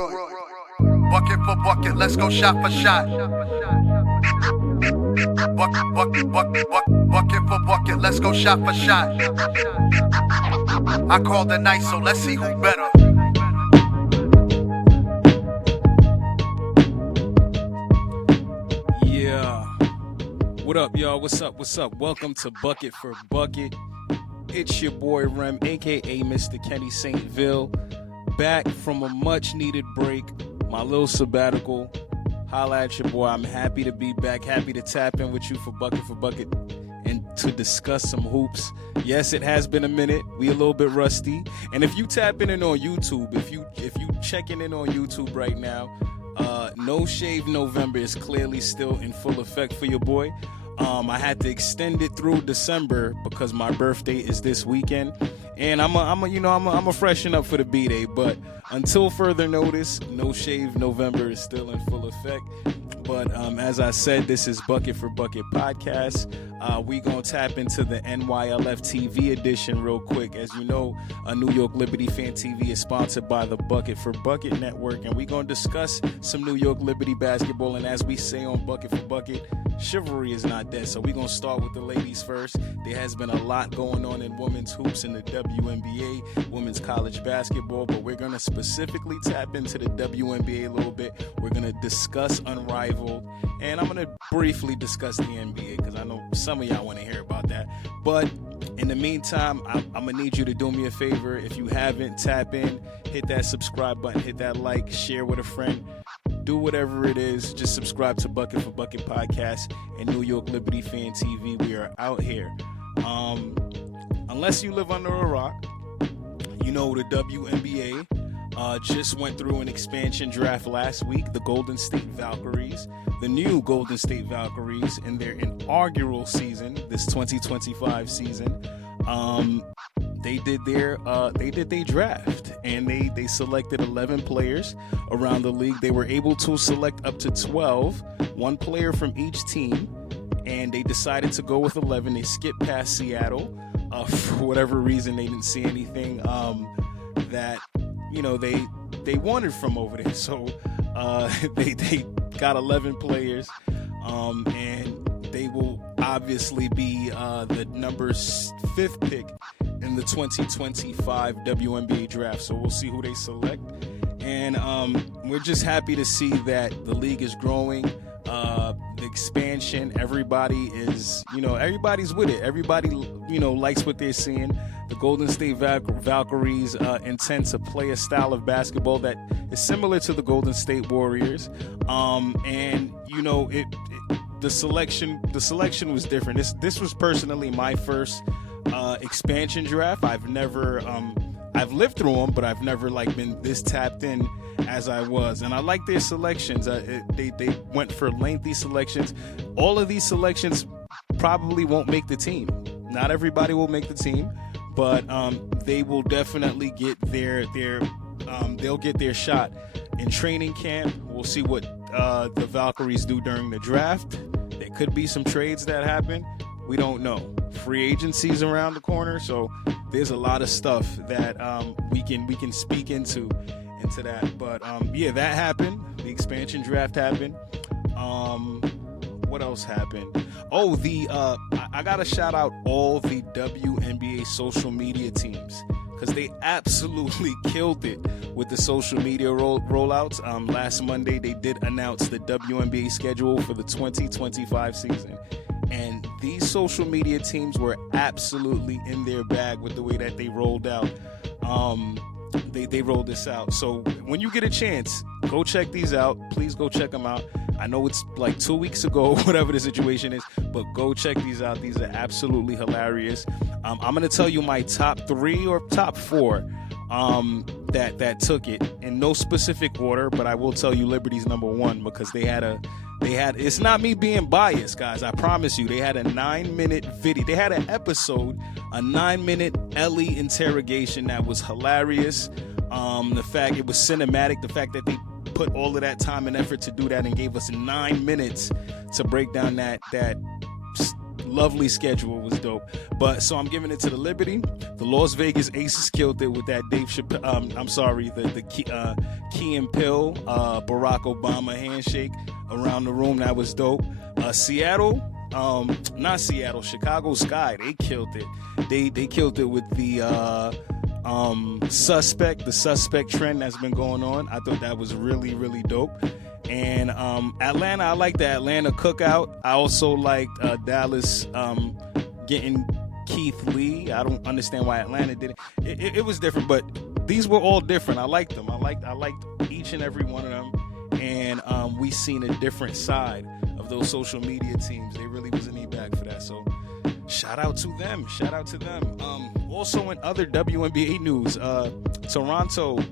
Bucket for bucket, let's go shot for shot. Bucket for bucket, let's go shot for shot. I called the night, so let's see who better. Yeah. What up, y'all? What's up? What's up? Welcome to Bucket for Bucket. It's your boy Rem, aka Mr. Kenny Saintville, back from a much needed break, my little sabbatical. Holla at your boy. I'm happy to be back, happy to tap in with you for Bucket and to discuss some hoops. Yes, it has been a minute. We a little bit rusty. And if you tapping in on YouTube, if you checking in on YouTube right now, No Shave November is clearly still in full effect for your boy. I had to extend it through December because my birthday is this weekend, and I'm a freshen up for the B-Day. But until further notice, No Shave November is still in full effect. But as I said, this is Bucket for Bucket podcast. We gonna tap into the NYLFTV edition real quick. As you know, New York Liberty Fan TV is sponsored by the Bucket for Bucket Network, and we gonna discuss some New York Liberty basketball. And as we say on Bucket for Bucket, chivalry is not dead. So we gonna start with the ladies first. There has been a lot going on in women's hoops in the WNBA, women's college basketball, but we're gonna specifically tap into the WNBA a little bit. We're gonna discuss Unrivaled, and I'm gonna briefly discuss the NBA because I know some of y'all want to hear about that. But in the meantime, I'm gonna need you to do me a favor. If you haven't, tap in, hit that subscribe button, hit that like, share with a friend, do whatever it is. Just subscribe to Bucket for Bucket podcast and New York Liberty Fan TV. We are out here. Unless you live under a rock, you know the WNBA just went through an expansion draft last week. The Golden State Valkyries, the new Golden State Valkyries, in their inaugural season, this 2025 season, they did their draft, and they selected 11 players around the league. They were able to select up to 12, one player from each team, and they decided to go with 11. They skipped past Seattle for whatever reason. They didn't see anything that they wanted from over there, so they got 11 players, and they will obviously be the number 5th pick in the 2025 WNBA draft. So we'll see who they select, and we're just happy to see that the league is growing. The expansion, everybody's with it. Everybody, likes what they're seeing. The Golden State Valkyries intend to play a style of basketball that is similar to the Golden State Warriors. The selection was different. This was personally my first expansion draft. I've lived through them, but I've never been this tapped in as I was, and I like their selections. They went for lengthy selections. All of these selections probably won't make the team. Not everybody will make the team, but they will definitely get they'll get their shot in training camp. We'll see what the Valkyries do during the draft. There could be some trades that happen. We don't know. Free agency's around the corner, so there's a lot of stuff that we can speak into that. But that happened. The expansion draft happened. What else happened? Oh, I gotta shout out all the WNBA social media teams because they absolutely killed it with the social media rollouts. Last Monday they did announce the WNBA schedule for the 2025 season. And these social media teams were absolutely in their bag with the way that they rolled out. They rolled this out. So when you get a chance, go check these out. Please go check them out. I know it's like 2 weeks ago, whatever the situation is, but go check these out. These are absolutely hilarious. I'm going to tell you my top 3 or top 4 that took it in no specific order, but I will tell you Liberty's number 1 because they had it's not me being biased, guys. I promise you, they had a 9-minute video. They had an episode, a 9-minute Ellie interrogation that was hilarious. The fact it was cinematic, the fact that they put all of that time and effort to do that and gave us 9 minutes to break down that lovely schedule. It was dope. But so I'm giving it to the Liberty. The Las Vegas Aces killed it with that Dave Chappelle. I'm sorry, the Key and Pill, Barack Obama handshake around the room. That was dope. Seattle. Not Seattle, Chicago Sky. They killed it. They killed it with the suspect trend that's been going on. I thought that was really, really dope. And Atlanta, I like the Atlanta cookout. I also liked Dallas getting Keith Lee. I don't understand why Atlanta did it. It was different, but these were all different. I liked them. I liked each and every one of them. And we seen a different side of those social media teams. They really was in the bag for that. So shout out to them. Also in other WNBA news, Toronto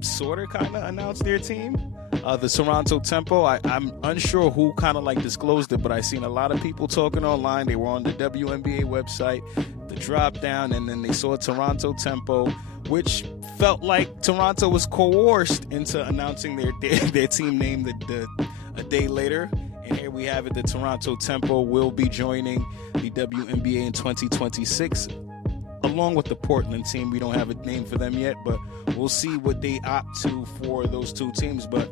sort of kind of announced their team. The Toronto Tempo. I'm unsure who kind of like disclosed it, but I seen a lot of people talking online. They were on the WNBA website, the drop down, and then they saw Toronto Tempo, which felt like Toronto was coerced into announcing their team name a day later. And here we have it. The Toronto Tempo will be joining the WNBA in 2026, along with the Portland team. We don't have a name for them yet, but we'll see what they opt to for those two teams. But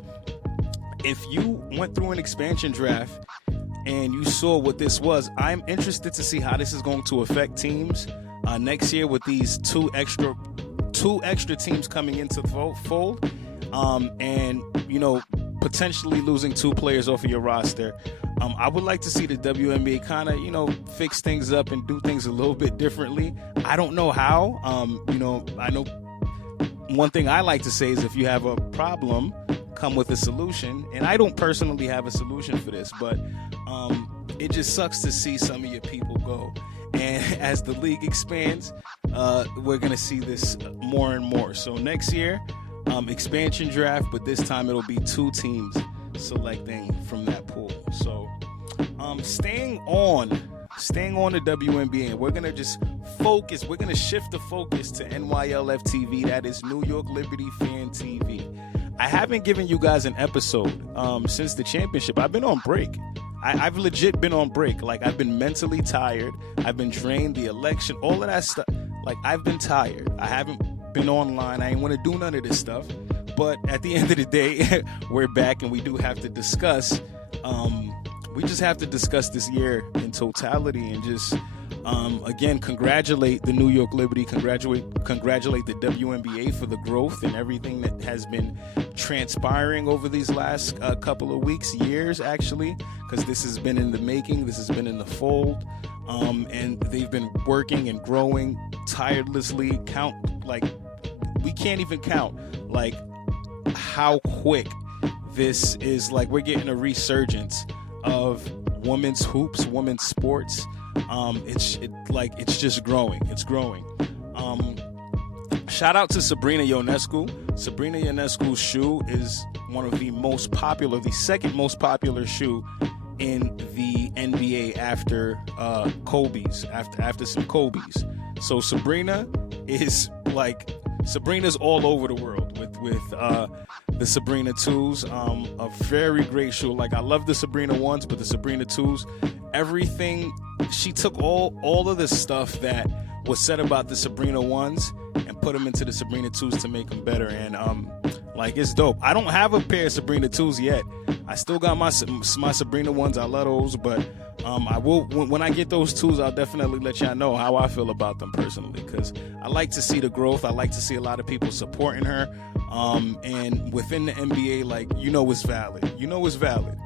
if you went through an expansion draft and you saw what this was, I'm interested to see how this is going to affect teams next year with these two extra teams coming into the fold, and potentially losing two players off of your roster. I would like to see the WNBA kind of, fix things up and do things a little bit differently. I don't know how. I know one thing I like to say is if you have a problem, come with a solution. And I don't personally have a solution for this, but it just sucks to see some of your people go. And as the league expands, we're going to see this more and more. So next year, expansion draft, but this time it'll be two teams selecting from that pool. So staying on the WNBA, and we're going to just focus. We're going to shift the focus to NYLFTV. That is New York Liberty Fan TV. I haven't given you guys an episode since the championship. I've been on break. I've legit been on break. Like, I've been mentally tired. I've been drained, the election, all of that stuff. Like, I've been tired. I haven't been online. I ain't want to do none of this stuff. But at the end of the day, we're back, and we do have to discuss. We just have to discuss this year in totality and just, again, congratulate the New York Liberty, congratulate the WNBA for the growth and everything that has been transpiring over these last couple of weeks, years actually, because this has been in the making, this has been in the fold, and they've been working and growing tirelessly. We can't even count how quick this is. Like, we're getting a resurgence of women's hoops, women's sports. It's just growing. It's growing. Shout out to Sabrina Ionescu. Sabrina Ionescu's shoe is one of the second most popular shoe in the NBA after Kobe's, after some Kobe's. So Sabrina's all over the world with the Sabrina 2s, a very great shoe. Like, I love the Sabrina 1s, but the Sabrina 2s, everything, she took all of the stuff that was said about the Sabrina 1s and put them into the Sabrina 2s to make them better. And it's dope. I don't have a pair of Sabrina 2s yet. I still got my Sabrina 1s. I love those, but I will, when I get those 2s, I'll definitely let y'all know how I feel about them personally, because I like to see the growth. I like to see a lot of people supporting her. And within the NBA, it's valid.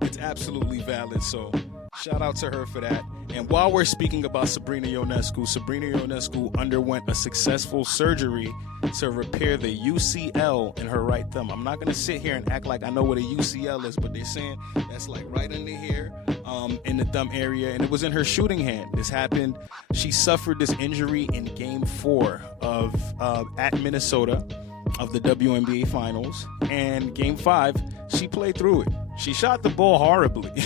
It's absolutely valid. So shout out to her for that. And while we're speaking about Sabrina Ionescu underwent a successful surgery to repair the UCL in her right thumb. I'm not going to sit here and act like I know what a UCL is, but they're saying that's like right under here, in the thumb area. And it was in her shooting hand. This happened. She suffered this injury in Game 4 at Minnesota of the WNBA Finals. And Game 5, she played through it. She shot the ball horribly.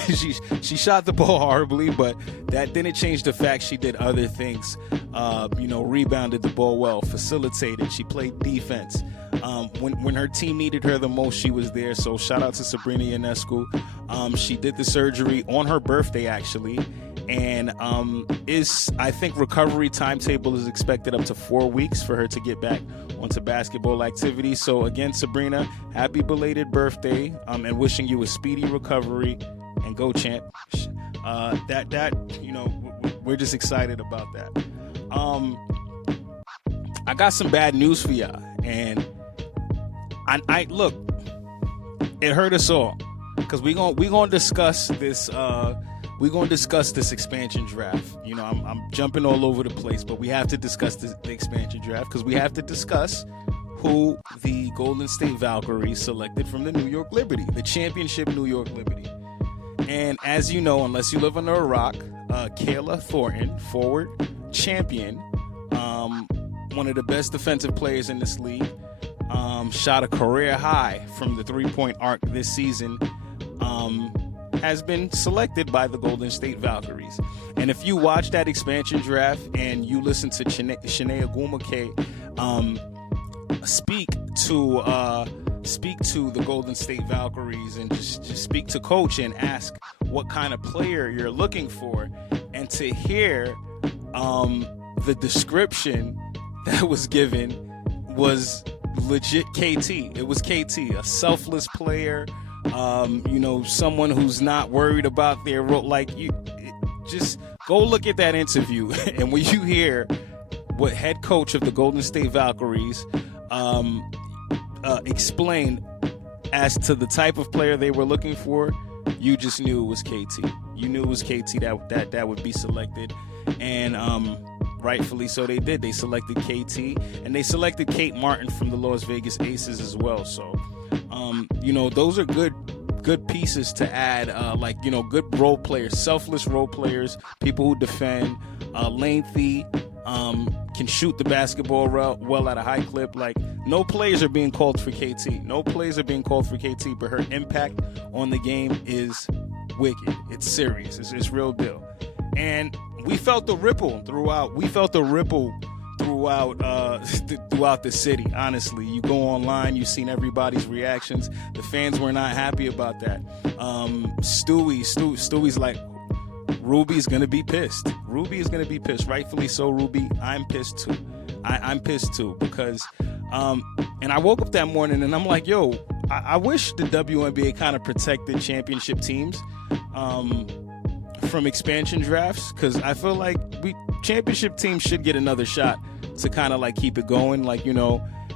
she shot the ball horribly, but that didn't change the fact she did other things. Rebounded the ball well, facilitated. She played defense. When her team needed her the most, she was there. So shout out to Sabrina Ionescu. She did the surgery on her birthday, actually, and I think recovery timetable is expected up to 4 weeks for her to get back onto basketball activity. So again, Sabrina, happy belated birthday, and wishing you a speedy recovery, and go champ. We're just excited about that. I got some bad news for y'all, and I look, it hurt us all, because we gonna discuss this. We're going to discuss this expansion draft. I'm jumping all over the place, but we have to discuss the expansion draft, because we have to discuss who the Golden State Valkyries selected from the New York Liberty, the championship New York Liberty. And as you know, unless you live under a rock, Kayla Thornton, forward champion, one of the best defensive players in this league, shot a career high from the three-point arc this season, has been selected by the Golden State Valkyries. And if you watch that expansion draft and you listen to Shanae Agumake speak to the Golden State Valkyries, and just speak to coach and ask what kind of player you're looking for, and to hear the description that was given was legit KT. It was KT, a selfless player, someone who's not worried about their role. Just go look at that interview, and when you hear what head coach of the Golden State Valkyries explained as to the type of player they were looking for, you just knew it was KT. You knew it was KT that would be selected, and rightfully so they did. They selected KT, and they selected Kate Martin from the Las Vegas Aces as well. So, those are good pieces to add, good role players, selfless role players, people who defend, lengthy, can shoot the basketball well at a high clip. No players are being called for KT. No players are being called for KT, but her impact on the game is wicked. It's serious. It's real deal. And we felt the ripple throughout. Throughout the city. Honestly, you go online, you've seen everybody's reactions. The fans were not happy about that. Stewie's like, Ruby's gonna be pissed. Ruby is gonna be pissed. Rightfully so, Ruby. I'm pissed too. I'm pissed too, because and I woke up that morning and I'm like, yo, I wish the WNBA kind of protected championship teams from expansion drafts, because I feel like championship teams should get another shot to kind of keep it going,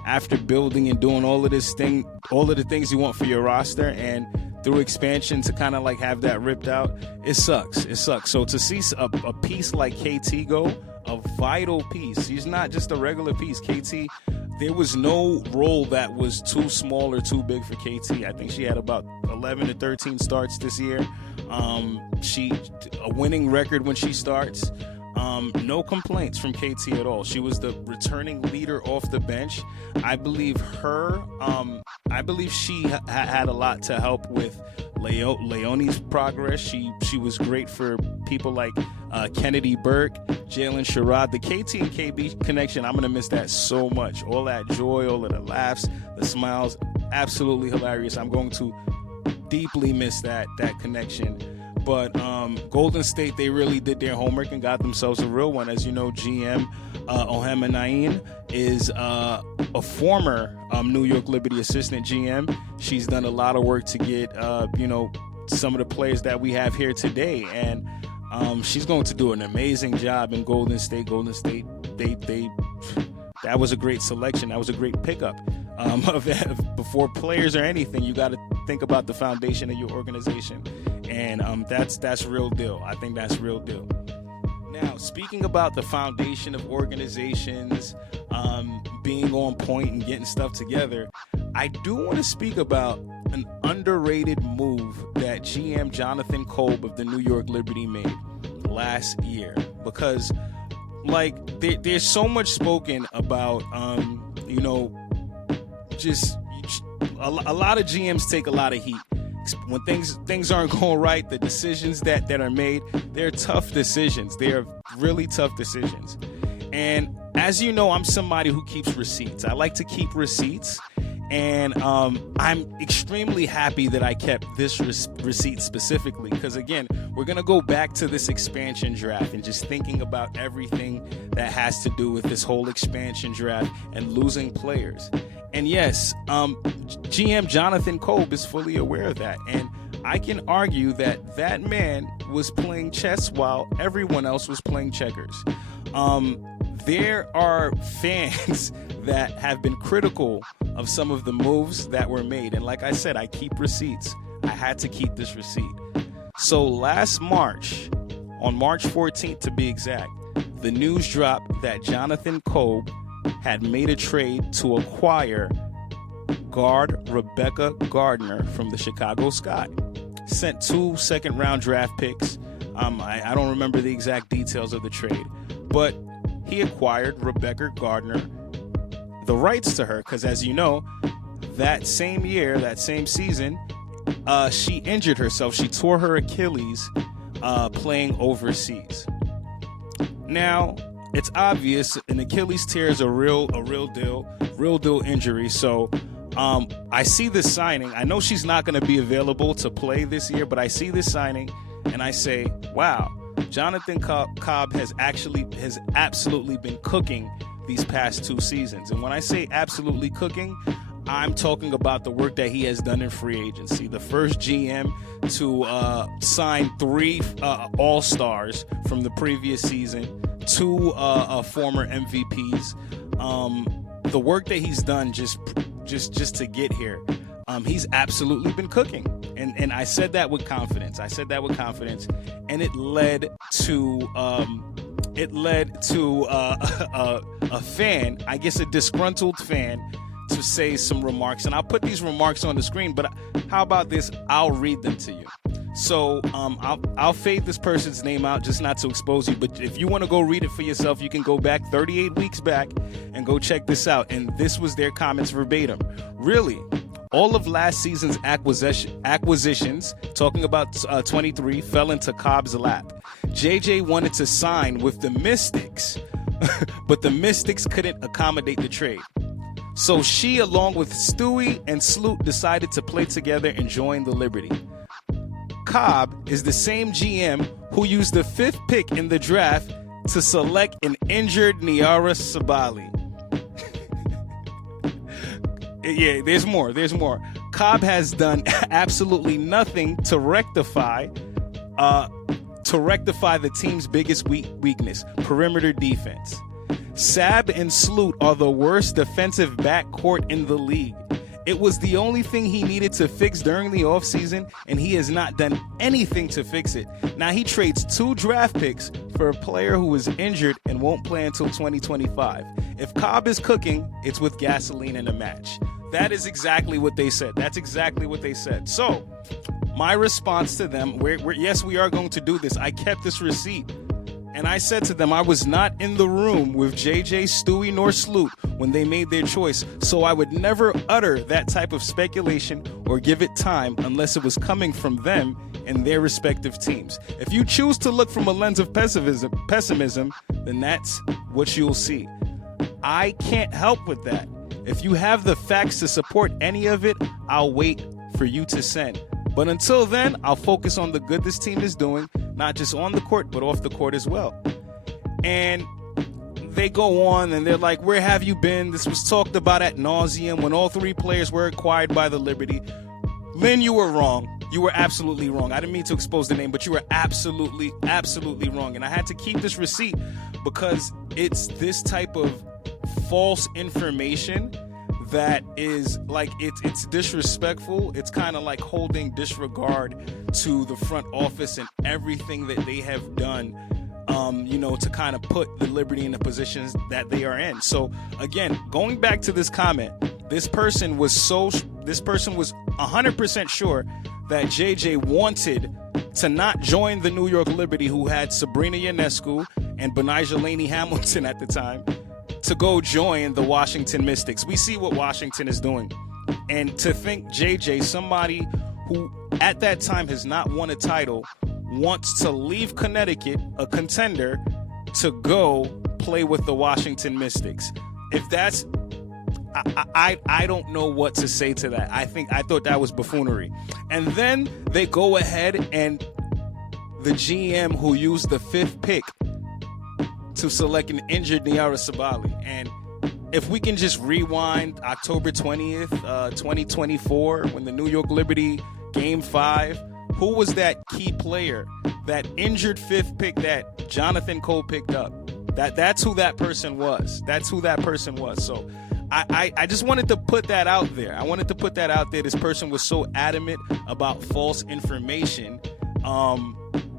after building and doing all of the things you want for your roster, and through expansion to kind of have that ripped out, it sucks. So to see a piece like KT go, a vital piece, he's not just a regular piece. KT, there was no role that was too small or too big for KT. I think she had about 11 to 13 starts this year. She a winning record when she starts. No complaints from KT at all. She was the returning leader off the bench. I believe she had a lot to help with Leonie's progress. She was great for people like Kennedy Burke, Jalen Sherrod. The KT and KB connection, I'm going to miss that so much. All that joy, all of the laughs, the smiles, absolutely hilarious. I'm going to deeply miss that connection. But Golden State, they really did their homework and got themselves a real one. As you know, GM Ohema Nain is a former New York Liberty assistant GM. She's done a lot of work to get, some of the players that we have here today. And she's going to do an amazing job in Golden State. Golden State, that was a great selection. That was a great pickup. Before players or anything, you got to think about the foundation of your organization. And that's real deal. I think that's real deal. Now, speaking about the foundation of organizations being on point and getting stuff together, I do want to speak about an underrated move that GM Jonathan Kolb of the New York Liberty made last year. Because, there's so much spoken about, just a lot of GMs take a lot of heat. When things aren't going right, the decisions that are made, they're tough decisions. They're really tough decisions. And as you know, I'm somebody who keeps receipts. I like to keep receipts. And I'm extremely happy that I kept this receipt specifically because, again, we're going to go back to this expansion draft and just thinking about everything that has to do with this whole expansion draft and losing players. And yes, GM Jonathan Kolb is fully aware of that. And I can argue that that man was playing chess while everyone else was playing checkers. There are fans that have been critical of some of the moves that were made. And like I said, I keep receipts. I had to keep this receipt. So last March, on March 14th to be exact, the news dropped that Jonathan Kolb had made a trade to acquire guard Rebecca Gardner from the Chicago Sky. Sent 2 second-round draft picks. I don't remember the exact details of the trade, but he acquired Rebecca Gardner, the rights to her, because as you know, that same year, that same season, she injured herself. She tore her Achilles playing overseas. Now, it's obvious an Achilles tear is a real deal injury. So I see this signing. I know she's not going to be available to play this year, but I see this signing and I say, wow, Jonathan Cobb has absolutely been cooking these past 2 seasons. And when I say absolutely cooking, I'm talking about the work that he has done in free agency. The first GM to sign 3 All-Stars from the previous season, 2 former MVPs. The work that he's done just to get here, he's absolutely been cooking. And I said that with confidence. And it led to a fan, I guess a disgruntled fan, to say some remarks. And I'll put these remarks on the screen, but how about this? I'll read them to you. So I'll fade this person's name out just not to expose you, but if you want to go read it for yourself, you can go back 38 weeks back and go check this out. And this was their comments verbatim. Really, all of last season's acquisitions, talking about 23, fell into Cobb's lap. JJ wanted to sign with the Mystics, but the Mystics couldn't accommodate the trade. So she, along with Stewie and Sloot, decided to play together and join the Liberty. Cobb is the same GM who used the 5th pick in the draft to select an injured Niara Sabali. Yeah, there's more. Cobb has done absolutely nothing to rectify the team's biggest weakness, perimeter defense. Sab and Sloot are the worst defensive backcourt in the league. It was the only thing he needed to fix during the offseason, and he has not done anything to fix it. Now he trades 2 draft picks for a player who is injured and won't play until 2025. If Cobb is cooking, it's with gasoline in a match. That is exactly what they said. That's exactly what they said. So my response to them, yes, we are going to do this. I kept this receipt. And I said to them, I was not in the room with JJ, Stewie, nor Sloot when they made their choice, so I would never utter that type of speculation or give it time unless it was coming from them and their respective teams. If you choose to look from a lens of pessimism, then that's what you'll see. I can't help with that. If you have the facts to support any of it, I'll wait for you to send. But until then, I'll focus on the good this team is doing, not just on the court, but off the court as well. And they go on and they're like, where have you been? This was talked about ad nauseum when all 3 players were acquired by the Liberty. Lynn, you were wrong. You were absolutely wrong. I didn't mean to expose the name, but you were absolutely wrong. And I had to keep this receipt because it's this type of false information that is like, it's disrespectful. It's kind of like holding disregard to the front office and everything that they have done, to kind of put the Liberty in the positions that they are in. So again, going back to this comment, this person was 100% sure that JJ wanted to not join the New York Liberty, who had Sabrina Ionescu and Benijah Laney Hamilton at the time, to go join the Washington Mystics. We see what Washington is doing. And to think JJ, somebody who at that time has not won a title, wants to leave Connecticut, a contender, to go play with the Washington Mystics. If that's I don't know what to say to that. I thought that was buffoonery. And then they go ahead and the GM who used the 5th pick to select an injured Niara Sabali. And if we can just rewind October 20th, 2024, when the New York Liberty Game 5, who was that key player, that injured 5th pick that Jonathan Cole picked up? That's who that person was. So I just wanted to put that out there. This person was so adamant about false information.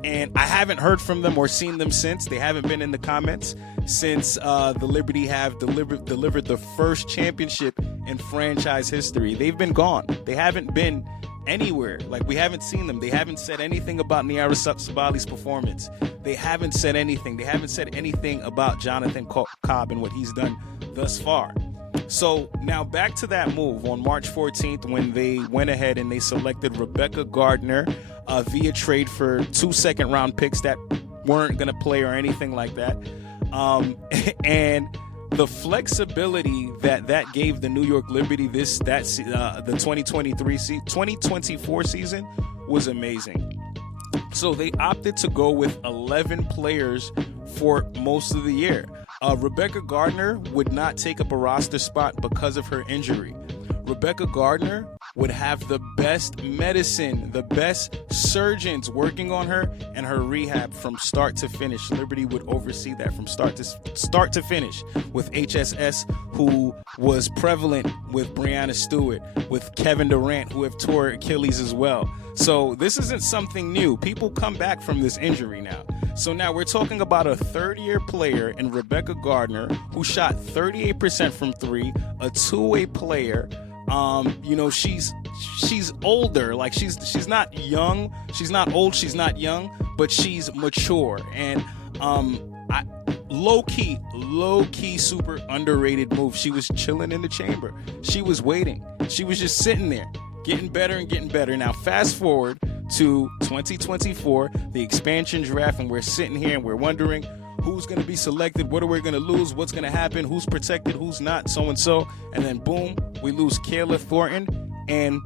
And I haven't heard from them or seen them since. They haven't been in the comments since the Liberty have delivered the first championship in franchise history. They've been gone. They haven't been anywhere. Like, we haven't seen them. They haven't said anything about Niara Sabali's performance. They haven't said anything. They haven't said anything about Jonathan Cobb and what he's done thus far. So now back to that move on March 14th when they went ahead and they selected Rebecca Gardner via trade for 2 second-round picks that weren't going to play or anything like that. And the flexibility that gave the New York Liberty the 2024 season was amazing. So they opted to go with 11 players for most of the year. Rebecca Gardner would not take up a roster spot because of her injury. Rebecca Gardner would have the best medicine, the best surgeons working on her and her rehab from start to finish. Liberty would oversee that from start to finish with HSS, who was prevalent with Breanna Stewart, with Kevin Durant, who have tore Achilles as well. So this isn't something new. People come back from this injury now. So now we're talking about a third-year player in Rebecca Gardner who shot 38% from 3, a two-way player. She's older. Like, she's not young. She's not old. She's not young, but she's mature. And low key, super underrated move. She was chilling in the chamber. She was waiting. She was just sitting there, getting better and getting better. Now, fast forward to 2024, the expansion draft, and we're sitting here and we're wondering who's going to be selected, what are we going to lose, what's going to happen, who's protected, who's not, so and so. And then boom, we lose Kayla Thornton, and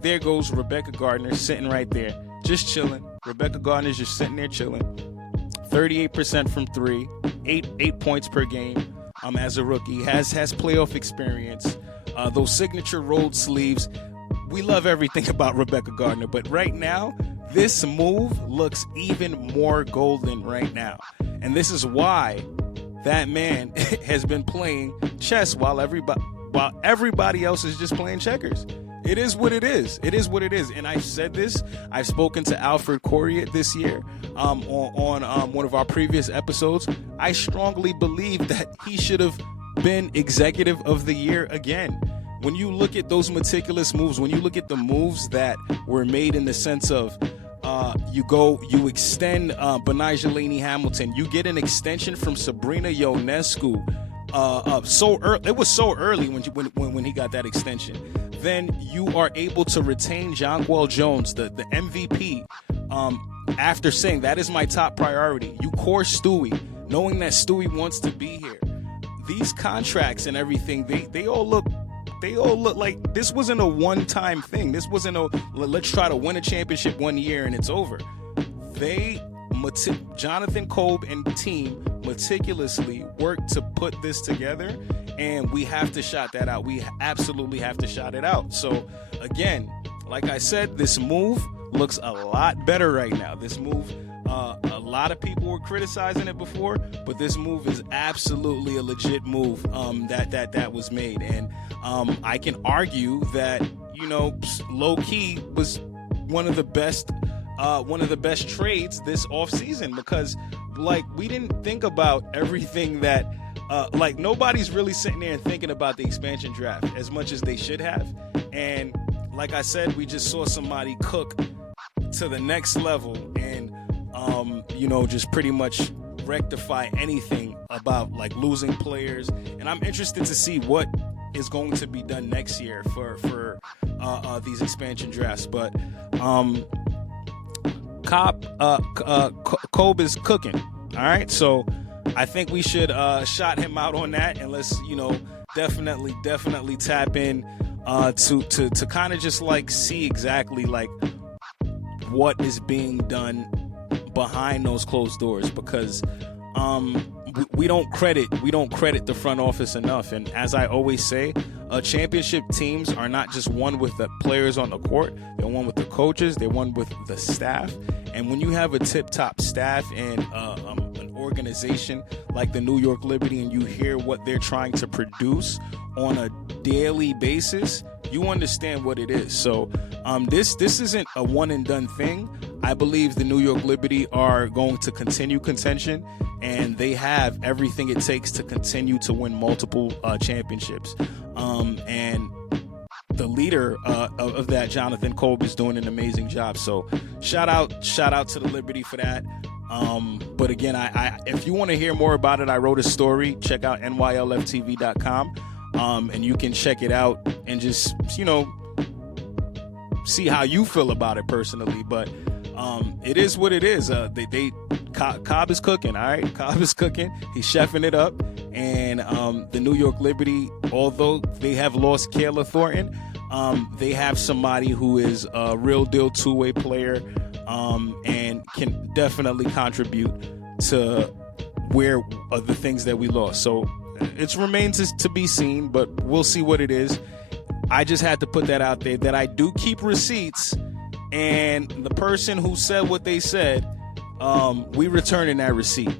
there goes Rebecca Gardner sitting right there, just chilling. Rebecca Gardner's just sitting there chilling. 38% from 3, 8 points per game as a rookie, has playoff experience, those signature rolled sleeves. We love everything about Rebecca Gardner, but right now, this move looks even more golden right now. And this is why that man has been playing chess while everybody else is just playing checkers. It is what it is. It is what it is. And I've said this. I've spoken to Alfred Corriott this year on one of our previous episodes. I strongly believe that he should have been Executive of the Year again. When you look at those meticulous moves, when you look at the moves that were made in the sense of you extend Benijah Laney Hamilton, you get an extension from Sabrina Ionescu. So early, it was so early when he got that extension. Then you are able to retain Jonquel Jones, the MVP. After saying that is my top priority, you core Stewie, knowing that Stewie wants to be here. These contracts and everything, they all look like this wasn't a one-time thing. This wasn't a let's try to win a championship one year and it's over. Jonathan Kolb and team meticulously worked to put this together, and we have to shout that out. We absolutely have to shout it out. So again, like I said, this move looks a lot better right now. This move, a lot of people were criticizing it before, but this move is absolutely a legit move that was made. And I can argue that, low key was one of the best trades this offseason, because we didn't think about everything that nobody's really sitting there and thinking about the expansion draft as much as they should have. And like I said, we just saw somebody cook to the next level and just pretty much rectify anything about losing players. And I'm interested to see what is going to be done next year for these expansion drafts. But Kolb is cooking. All right, so I think we should shout him out on that, and let's definitely tap in to kind of just like see exactly like what is being done behind those closed doors, because we don't credit the front office enough. And as I always say, championship teams are not just won with the players on the court, they're won with the coaches, they're won with the staff. And when you have a tip-top staff and an organization like the New York Liberty, and you hear what they're trying to produce on a daily basis, you understand what it is. So this isn't a one and done thing. I believe the New York Liberty are going to continue contention, and they have everything it takes to continue to win multiple championships. And the leader of that, Jonathan Kolb, is doing an amazing job. So shout out to the Liberty for that. But again, I if you want to hear more about it, I wrote a story. Check out NYLFTV.com. And you can check it out and just, see how you feel about it personally. But it is what it is. Cobb is cooking, all right? Cobb is cooking. He's chefing it up. And the New York Liberty, although they have lost Kayla Thornton, they have somebody who is a real deal two-way player and can definitely contribute to where the things that we lost. So it remains to be seen, but we'll see what it is. I just had to put that out there, that I do keep receipts, and the person who said what they said, we returning that receipt.